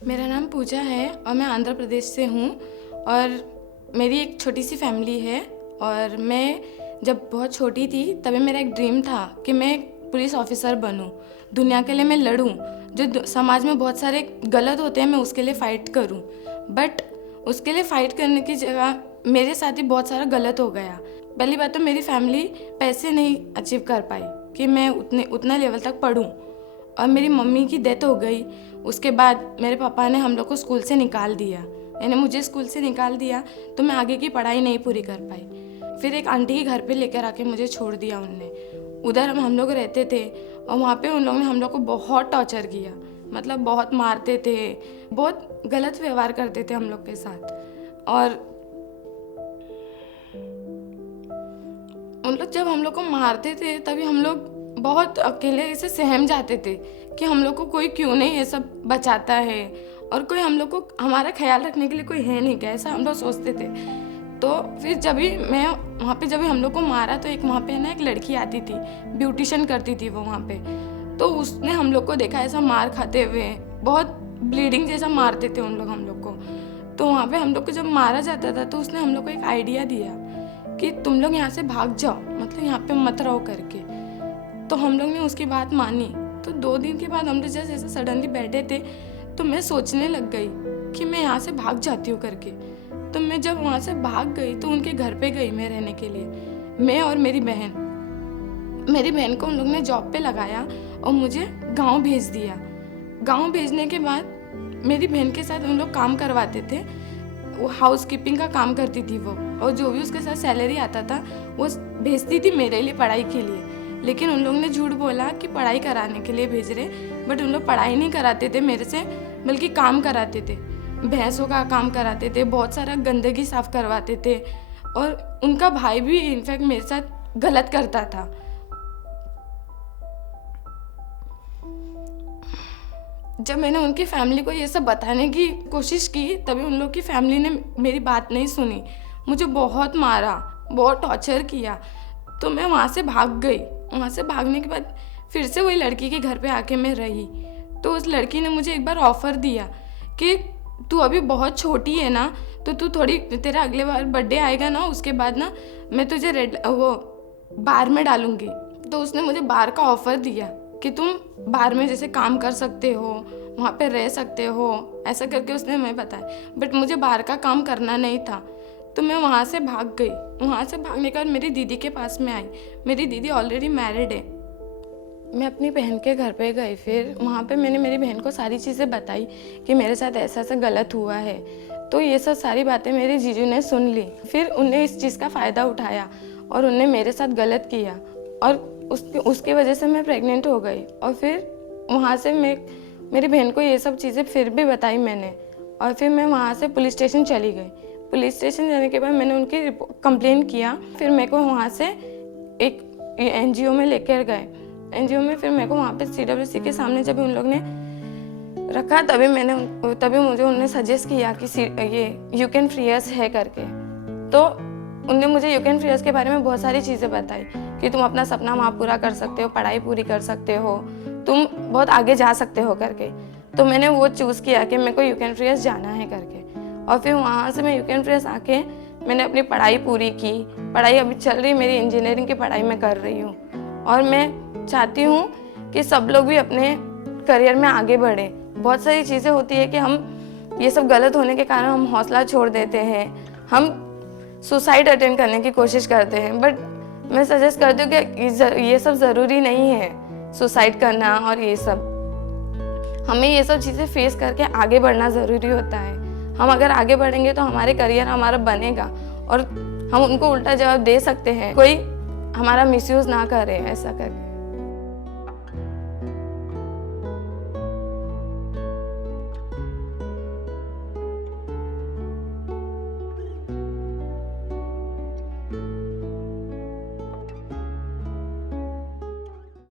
मेरा नाम पूजा है और मैं आंध्र प्रदेश से हूँ और मेरी एक छोटी सी फैमिली है। और मैं जब बहुत छोटी थी तभी मेरा एक ड्रीम था कि मैं एक पुलिस ऑफिसर बनूँ, दुनिया के लिए मैं लड़ूँ, जो समाज में बहुत सारे गलत होते हैं मैं उसके लिए फ़ाइट करूँ। बट उसके लिए फ़ाइट करने की जगह मेरे साथ ही बहुत सारा गलत हो गया। पहली बात तो मेरी फैमिली पैसे नहीं अचीव कर पाई कि मैं उतना लेवल तक पढ़ूँ, और मेरी मम्मी की डेथ हो गई। उसके बाद मेरे पापा ने हम लोग को स्कूल से निकाल दिया, यानी मुझे स्कूल से निकाल दिया, तो मैं आगे की पढ़ाई नहीं पूरी कर पाई। फिर एक आंटी के घर पे लेकर आके मुझे छोड़ दिया उनने। उधर हम लोग रहते थे और वहाँ पे उन लोगों ने हम लोग को बहुत टॉर्चर किया, मतलब बहुत मारते थे, बहुत गलत व्यवहार करते थे हम लोग के साथ। और उन लोग जब हम लोग को मारते थे तभी हम लोग बहुत अकेले ऐसे सहम जाते थे कि हम लोग को कोई क्यों नहीं ये सब बचाता है और कोई हम लोग को हमारा ख्याल रखने के लिए कोई है नहीं क्या, ऐसा हम लोग सोचते थे। तो फिर जब भी मैं वहाँ पे जब भी हम लोग को मारा तो एक वहाँ पे ना एक लड़की आती थी, ब्यूटिशियन करती थी वो वहाँ पे। तो उसने हम लोग को देखा ऐसा मार खाते हुए, बहुत ब्लीडिंग जैसा मारते थे उन लोग हम लोग को। तो वहाँ पे हम लोग को जब मारा जाता था तो उसने हम लोग को एक आइडिया दिया कि तुम लोग यहाँ से भाग जाओ, मतलब यहाँ पे मत रहो करके। तो हम लोग ने उसकी बात मानी। तो 2 दिन के बाद हम लोग जैसे ऐसे सडनली बैठे थे तो मैं सोचने लग गई कि मैं यहाँ से भाग जाती हूँ करके। तो मैं जब वहाँ से भाग गई तो उनके घर पे गई मैं रहने के लिए, मैं और मेरी बहन को उन लोग ने जॉब पे लगाया और मुझे गांव भेज दिया। गांव भेजने के बाद मेरी बहन के साथ उन लोग काम करवाते थे, वो हाउस कीपिंग का काम करती थी वो, और जो भी उसके साथ सैलरी आता था वो भेजती थी मेरे लिए पढ़ाई के लिए। लेकिन उन लोग ने झूठ बोला कि पढ़ाई कराने के लिए भेज रहे, बट उन लोग पढ़ाई नहीं कराते थे मेरे से, बल्कि काम कराते थे, भैंसों का काम कराते थे, बहुत सारा गंदगी साफ करवाते थे। और उनका भाई भी इनफैक्ट मेरे साथ गलत करता था। जब मैंने उनकी फैमिली को ये सब बताने की कोशिश की तभी उन लोग की फैमिली ने मेरी बात नहीं सुनी, मुझे बहुत मारा, बहुत टॉर्चर किया। तो मैं वहाँ से भाग गई। वहाँ से भागने के बाद फिर से वही लड़की के घर पे आके मैं रही। तो उस लड़की ने मुझे एक बार ऑफ़र दिया कि तू अभी बहुत छोटी है ना, तो तू थोड़ी, तेरा अगले बार बर्थडे आएगा ना, उसके बाद ना मैं तुझे वो बार में डालूँगी। तो उसने मुझे बार का ऑफ़र दिया कि तुम बार में जैसे काम कर सकते हो, वहाँ पे रह सकते हो, ऐसा करके उसने मैं बताया। बट मुझे बार का काम करना नहीं था, तो मैं वहाँ से भाग गई। वहाँ से भागने के बाद मेरी दीदी के पास में आई। मेरी दीदी ऑलरेडी मैरिड है। मैं अपनी बहन के घर पे गई। फिर वहाँ पे मैंने मेरी बहन को सारी चीज़ें बताई कि मेरे साथ ऐसा ऐसा गलत हुआ है। तो ये सब सारी बातें मेरे जीजू ने सुन ली। फिर उन्हें इस चीज़ का फ़ायदा उठाया और उन्हें मेरे साथ गलत किया, और उसकी वजह से मैं प्रेग्नेंट हो गई। और फिर वहाँ से मेरी बहन को ये सब चीज़ें फिर भी बताई मैंने, और फिर मैं वहाँ से पुलिस स्टेशन चली गई। पुलिस स्टेशन जाने के बाद मैंने उनकी कंप्लेन किया। फिर मेरे को वहाँ से एक NGO में लेकर गए। NGO में फिर मेरे को वहाँ पे CWC के सामने जब उन लोग ने रखा तभी मुझे उन्होंने सजेस्ट किया कि ये यू कैन फ्री अस है करके। तो उनने मुझे यू कैन फ्री अस के बारे में बहुत सारी चीज़ें बताई कि तुम अपना सपना वहाँ पूरा कर सकते हो, पढ़ाई पूरी कर सकते हो, तुम बहुत आगे जा सकते हो करके। तो मैंने वो चूज़ किया कि मेरे को यू कैन फ्री अस जाना है करके। और फिर वहाँ से मैं यू कैन फ्री अस आके मैंने अपनी पढ़ाई पूरी की। पढ़ाई अभी चल रही, मेरी इंजीनियरिंग की पढ़ाई मैं कर रही हूँ, और मैं चाहती हूँ कि सब लोग भी अपने करियर में आगे बढ़े। बहुत सारी चीज़ें होती है कि हम ये सब गलत होने के कारण हम हौसला छोड़ देते हैं, हम सुसाइड अटेम्प्ट करने की कोशिश करते हैं। बट मैं सजेस्ट करती हूँ कि ये सब ज़रूरी नहीं है, सुसाइड करना और ये सब। हमें ये सब चीज़ें फेस करके आगे बढ़ना ज़रूरी होता है। हम अगर आगे बढ़ेंगे तो हमारे करियर हमारा बनेगा और हम उनको उल्टा जवाब दे सकते हैं, कोई हमारा मिसयूज़ ना करे ऐसा करके।